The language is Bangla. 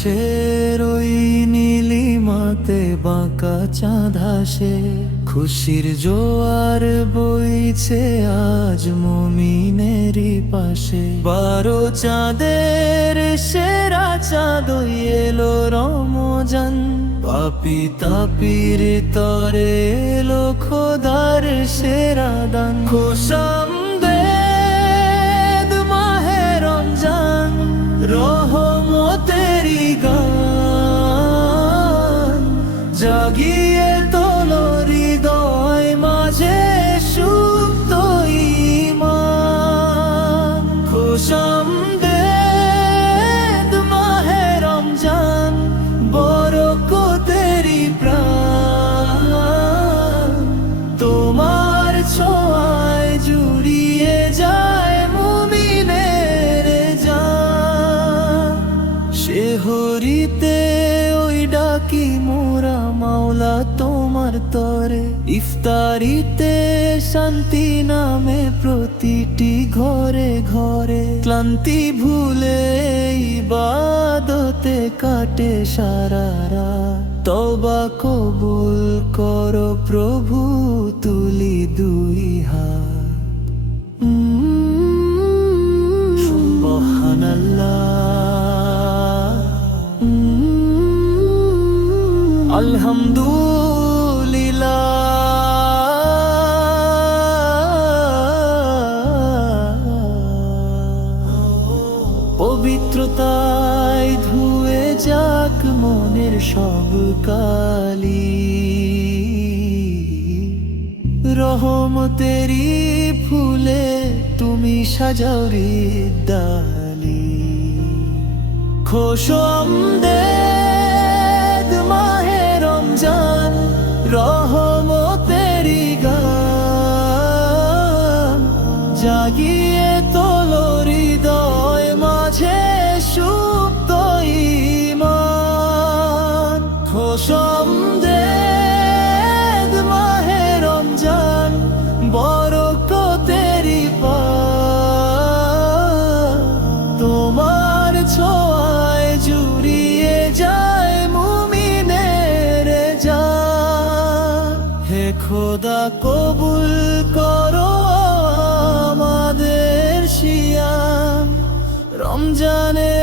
আকাশের ওই নীলিমাতে বাঁকা চাঁদ হাসে, খুশির জোয়ার বইছে আজ মুমিনেরই পাশে। 12 চাঁদের সেরা চাঁদ এলো রমজান, পাপি তাপির তরে এলো খোদার সেরা দান। খোশামদেদ মাহে রমজান, রহমতেরি গান, জাগিয়ে তোলো হৃদয় মাঝে সুপ্ত ঈমান। খোশামদেদ মাহে রমজান, বরকতেরি প্রাণ, তোমার ছোঁয়ায় জুড়িয়ে যায় মুমিনের জান। শেহরিতে ওই ডাকি মোরা মাওলা তোমার তরে, ইফতারিতে শান্তি নামে প্রতিটি ঘরে ঘরে। ক্লান্তি ভুলে ইবাদতে কাটে সারা রাত, তওবা কবুল করো প্রভু তুলি দুই হাত। সুবহানাল্লাহ, আলহামদুলিল্লাহ। পবিত্রতায় ধুয়ে যাক মনের সব কালি, রহমতেরি ফুলে তুমি সাজাও হৃদয়ালি। খোশামদেদ মাহে রমজান, রহমতেরি গান, জাগিয়ে তোলো হৃদয় মাঝে সুপ্ত ঈমান। খোশামদেদ মাহে রমজান, বরকতেরি পান, তোমার ছোঁয়ায় জুড়িয়ে যায় মুমিনের জান। হে খোদা কবুল করো আমাদের সিয়াম, রমজানে